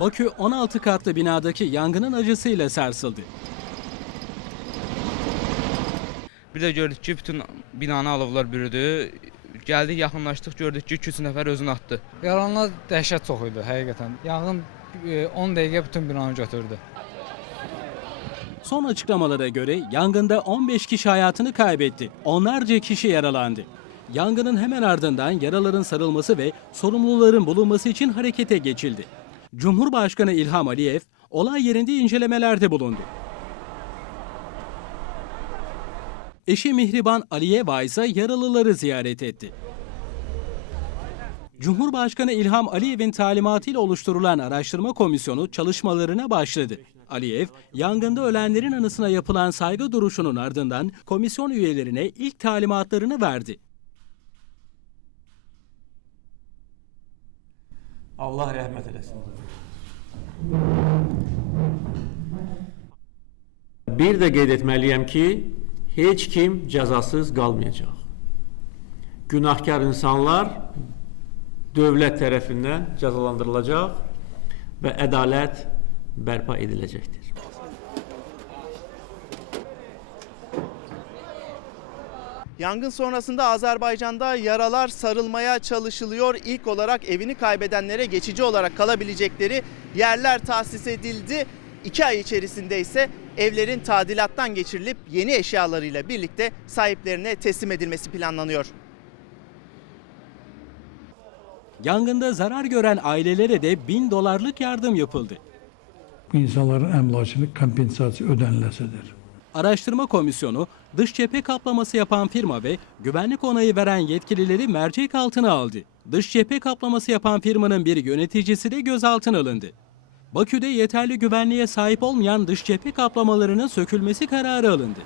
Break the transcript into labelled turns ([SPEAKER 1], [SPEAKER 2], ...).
[SPEAKER 1] Bakü 16 katlı binadaki yangının acısıyla sarsıldı.
[SPEAKER 2] Bir də gördük ki, bütün binanı alovlar bürüdü. Gəldik, yaxınlaşdıq, gördük ki, 2-3 nəfər özünü atdı.
[SPEAKER 3] Yaranlar dəhşət çox idi həqiqətən. Yanğın e, 10 dəqiqə bütün binanı götürdü.
[SPEAKER 1] Son açıklamalara göre yangında 15 kişi hayatını kaybetti. Onlarca kişi yaralandı. Yangının hemen ardından yaraların sarılması ve sorumluların bulunması için harekete geçildi. Cumhurbaşkanı İlham Aliyev olay yerinde incelemelerde bulundu. Eşi Mihriban Aliyeva ise yaralıları ziyaret etti. Cumhurbaşkanı İlham Aliyev'in talimatıyla oluşturulan araştırma komisyonu çalışmalarına başladı. Aliyev, yangında ölenlerin anısına yapılan saygı duruşunun ardından komisyon üyelerine ilk talimatlarını verdi.
[SPEAKER 4] Allah rəhmət eləsin. Bir də qeyd etməliyəm ki, heç kim cəzasız qalmayacaq. Günahkar insanlar dövlət tərəfindən cəzalandırılacaq və ədalət bərpa ediləcəkdir.
[SPEAKER 5] Yangın sonrasında Azerbaycan'da yaralar sarılmaya çalışılıyor. İlk olarak evini kaybedenlere geçici olarak kalabilecekleri yerler tahsis edildi. İki ay içerisinde ise evlerin tadilattan geçirilip yeni eşyalarıyla birlikte sahiplerine teslim edilmesi planlanıyor.
[SPEAKER 1] Yangında zarar gören ailelere de 1000 dolarlık yardım yapıldı.
[SPEAKER 6] insanların əmlakını kompensasiya ödəniləsidir.
[SPEAKER 1] Araştırma komisyonu dış cephe kaplaması yapan firma ve güvenlik onayı veren yetkilileri mercek altına aldı. Dış cephe kaplaması yapan firmanın bir yöneticisi de gözaltına alındı. Bakü'de yeterli güvenliğe sahip olmayan dış cephe kaplamalarının sökülmesi kararı alındı.